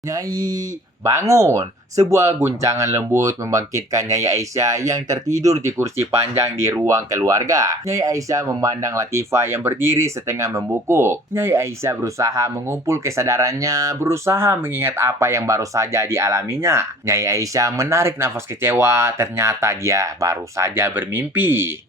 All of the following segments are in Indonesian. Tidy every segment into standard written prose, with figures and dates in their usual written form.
Nyai, bangun! Sebuah guncangan lembut membangkitkan Nyai Aisyah yang tertidur di kursi panjang di ruang keluarga. Nyai Aisyah memandang Latifah yang berdiri setengah membungkuk. Nyai Aisyah berusaha mengumpul kesadarannya, berusaha mengingat apa yang baru saja dialaminya. Nyai Aisyah menarik nafas kecewa, ternyata dia baru saja bermimpi.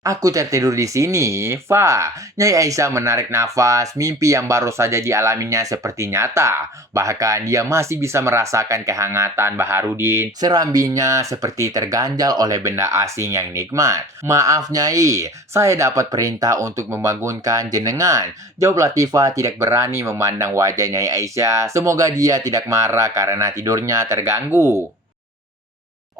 Aku tertidur di sini, Fa. Nyai Aisyah menarik nafas, mimpi yang baru saja dialaminya seperti nyata. Bahkan dia masih bisa merasakan kehangatan Baharudin, serambinya seperti terganjal oleh benda asing yang nikmat. Maaf Nyai, saya dapat perintah untuk membangunkan jenengan. Jawab Latifah tidak berani memandang wajah Nyai Aisyah. Semoga dia tidak marah karena tidurnya terganggu.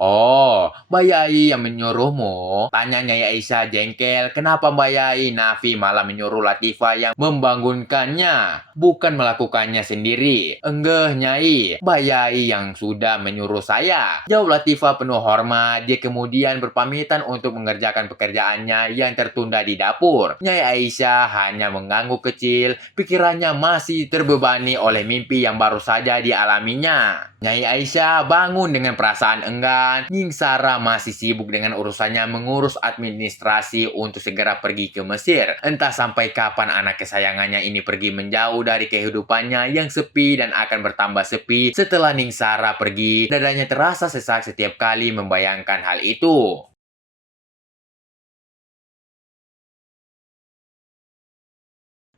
Oh, Mbak Yai yang menyuruhmu? Tanya Nyai Aisyah jengkel, kenapa Mbak Yai Nafi malah menyuruh Latifah yang membangunkannya, bukan melakukannya sendiri? Enggak, Nyai, Mbak Yai yang sudah menyuruh saya. Jawab Latifah penuh hormat, dia kemudian berpamitan untuk mengerjakan pekerjaannya yang tertunda di dapur. Nyai Aisyah hanya mengangguk kecil, pikirannya masih terbebani oleh mimpi yang baru saja dialaminya. Nyai Aisyah bangun dengan perasaan enggan. Nyingsara masih sibuk dengan urusannya mengurus administrasi untuk segera pergi ke Mesir. Entah sampai kapan anak kesayangannya ini pergi menjauh dari kehidupannya yang sepi dan akan bertambah sepi setelah Ningsara pergi. Dadanya terasa sesak setiap kali membayangkan hal itu.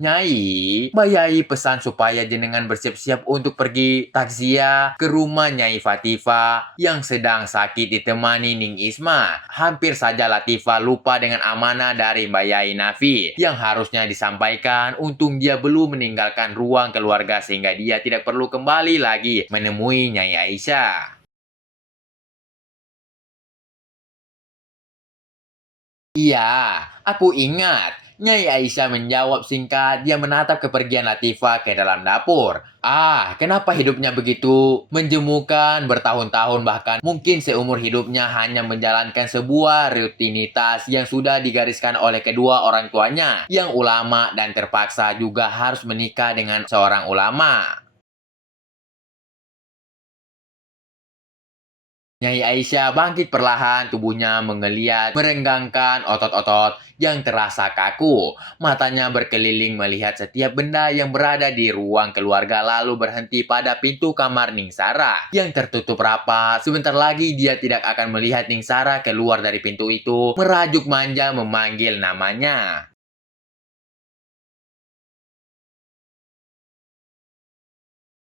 Nyai, Mbak Yai pesan supaya jenengan bersiap-siap untuk pergi takziah ke rumah Nyai Fatifah yang sedang sakit ditemani Ning Isma. Hampir saja Latifah lupa dengan amanah dari Mbak Yai Nafi yang harusnya disampaikan. Untung dia belum meninggalkan ruang keluarga sehingga dia tidak perlu kembali lagi menemui Nyai Aisyah. Iya, aku ingat. Nyai Aisyah menjawab singkat, dia menatap kepergian Latifah ke dalam dapur. Ah, kenapa hidupnya begitu menjemukan bertahun-tahun bahkan mungkin seumur hidupnya hanya menjalankan sebuah rutinitas yang sudah digariskan oleh kedua orang tuanya yang ulama dan terpaksa juga harus menikah dengan seorang ulama. Nyai Aisyah bangkit perlahan, tubuhnya menggeliat, merenggangkan otot-otot yang terasa kaku. Matanya berkeliling melihat setiap benda yang berada di ruang keluarga lalu berhenti pada pintu kamar Ningsara yang tertutup rapat. Sebentar lagi dia tidak akan melihat Ningsara keluar dari pintu itu, merajuk manja memanggil namanya.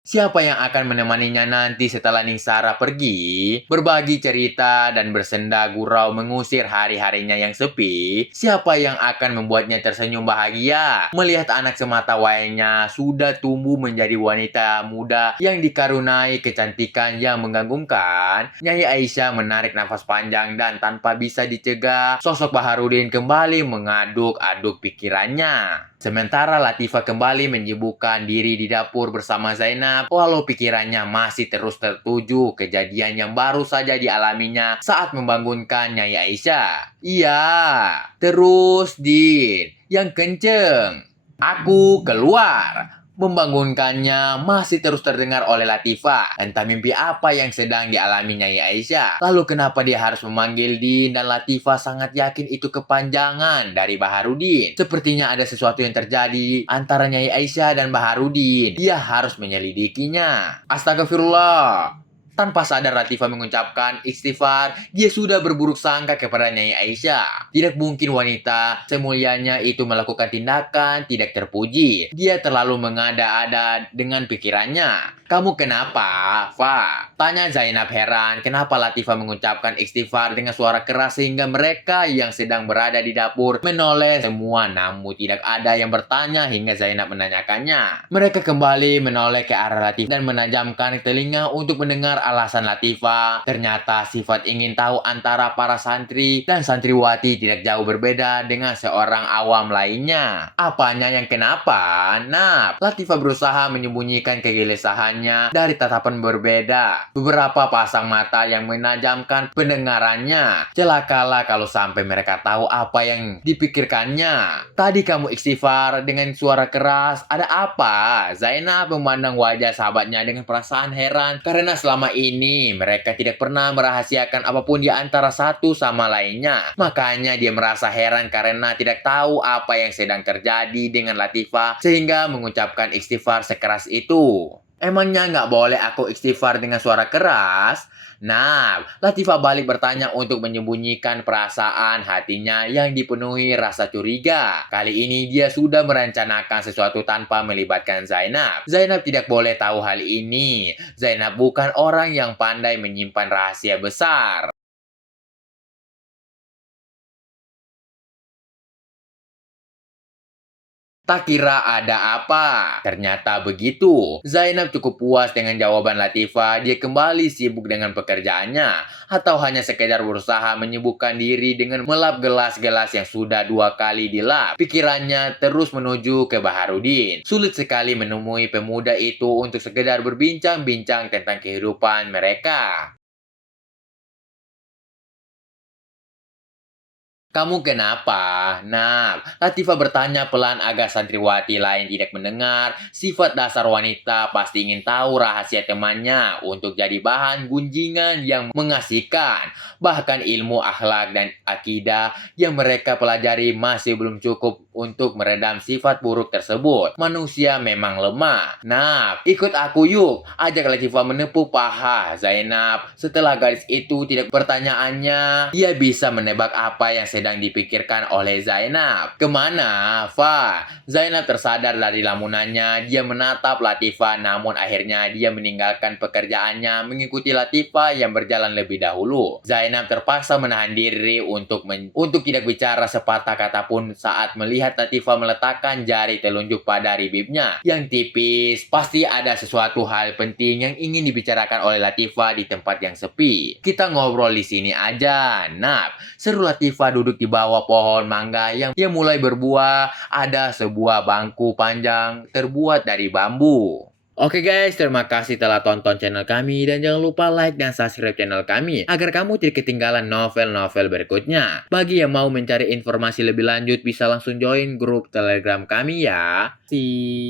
Siapa yang akan menemaninya nanti setelah Ningsara pergi? Berbagi cerita dan bersenda gurau mengusir hari-harinya yang sepi? Siapa yang akan membuatnya tersenyum bahagia? Melihat anak semata wayangnya sudah tumbuh menjadi wanita muda yang dikarunai kecantikan yang mengagumkan? Nyai Aisyah menarik nafas panjang dan tanpa bisa dicegah, sosok Baharudin kembali mengaduk-aduk pikirannya. Sementara Latifah kembali menyibukkan diri di dapur bersama Zainab, walau pikirannya masih terus tertuju kejadian yang baru saja dialaminya saat membangunkan Nyai Aisyah. Iya, terus Din, yang kenceng. Aku keluar. Membangunkannya masih terus terdengar oleh Latifah. Entah mimpi apa yang sedang dialami Nyai Aisyah. Lalu kenapa dia harus memanggil Din dan Latifah sangat yakin itu kepanjangan dari Baharudin. Sepertinya ada sesuatu yang terjadi antara Nyai Aisyah dan Baharudin. Dia harus menyelidikinya. Astagfirullah. Tanpa sadar Latifah mengucapkan istighfar, dia sudah berburuk sangka kepada Nyai Aisyah. Tidak mungkin wanita semulianya itu melakukan tindakan tidak terpuji. Dia terlalu mengada-ada dengan pikirannya. Kamu kenapa, Fa? Tanya Zainab heran kenapa Latifah mengucapkan istighfar dengan suara keras sehingga mereka yang sedang berada di dapur menoleh semua namun tidak ada yang bertanya hingga Zainab menanyakannya. Mereka kembali menoleh ke arah Latifah dan menajamkan telinga untuk mendengar alasan Latifah. Ternyata sifat ingin tahu antara para santri dan santriwati tidak jauh berbeda dengan seorang awam lainnya. Apanya yang kenapa? Nah, Latifah berusaha menyembunyikan kegelisahannya matanya dari tatapan berbeda. Beberapa pasang mata yang menajamkan pendengarannya. Celakalah kalau sampai mereka tahu apa yang dipikirkannya. Tadi kamu istighfar dengan suara keras. Ada apa? Zainab memandang wajah sahabatnya dengan perasaan heran karena selama ini mereka tidak pernah merahasiakan apapun di antara satu sama lainnya. Makanya dia merasa heran karena tidak tahu apa yang sedang terjadi dengan Latifah sehingga mengucapkan istighfar sekeras itu. Emangnya nggak boleh aku istighfar dengan suara keras? Nah, Latifah balik bertanya untuk menyembunyikan perasaan hatinya yang dipenuhi rasa curiga. Kali ini dia sudah merencanakan sesuatu tanpa melibatkan Zainab. Zainab tidak boleh tahu hal ini. Zainab bukan orang yang pandai menyimpan rahasia besar. Tak kira ada apa. Ternyata begitu. Zainab cukup puas dengan jawaban Latifah. Dia kembali sibuk dengan pekerjaannya. Atau hanya sekedar berusaha menyibukkan diri dengan melap gelas-gelas yang sudah 2 kali dilap. Pikirannya terus menuju ke Baharudin. Sulit sekali menemui pemuda itu untuk sekedar berbincang-bincang tentang kehidupan mereka. Kamu kenapa? Nah, Latifah bertanya pelan agar santriwati lain tidak mendengar. Sifat dasar wanita pasti ingin tahu rahasia temannya untuk jadi bahan gunjingan yang mengasihkan. Bahkan ilmu akhlak dan akidah yang mereka pelajari masih belum cukup untuk meredam sifat buruk tersebut. Manusia memang lemah. Nah, ikut aku yuk. Ajak Latifah menepuk paha Zainab. Setelah gadis itu tidak pertanyaannya, dia bisa menebak apa yang sedang dipikirkan oleh Zainab. Kemana, Fa? Zainab tersadar dari lamunannya. Dia menatap Latifah, namun akhirnya dia meninggalkan pekerjaannya mengikuti Latifah yang berjalan lebih dahulu. Zainab terpaksa menahan diri untuk tidak bicara sepatah kata pun saat melihat Latifah meletakkan jari telunjuk pada bibirnya yang tipis. Pasti ada sesuatu hal penting yang ingin dibicarakan oleh Latifah di tempat yang sepi. Kita ngobrol di sini aja. Nah, seru Latifah duduk di bawah pohon mangga yang mulai berbuah. Ada sebuah bangku panjang terbuat dari bambu. Oke guys, terima kasih telah tonton channel kami dan jangan lupa like dan subscribe channel kami agar kamu tidak ketinggalan novel-novel berikutnya. Bagi yang mau mencari informasi lebih lanjut bisa langsung join grup Telegram kami ya. See.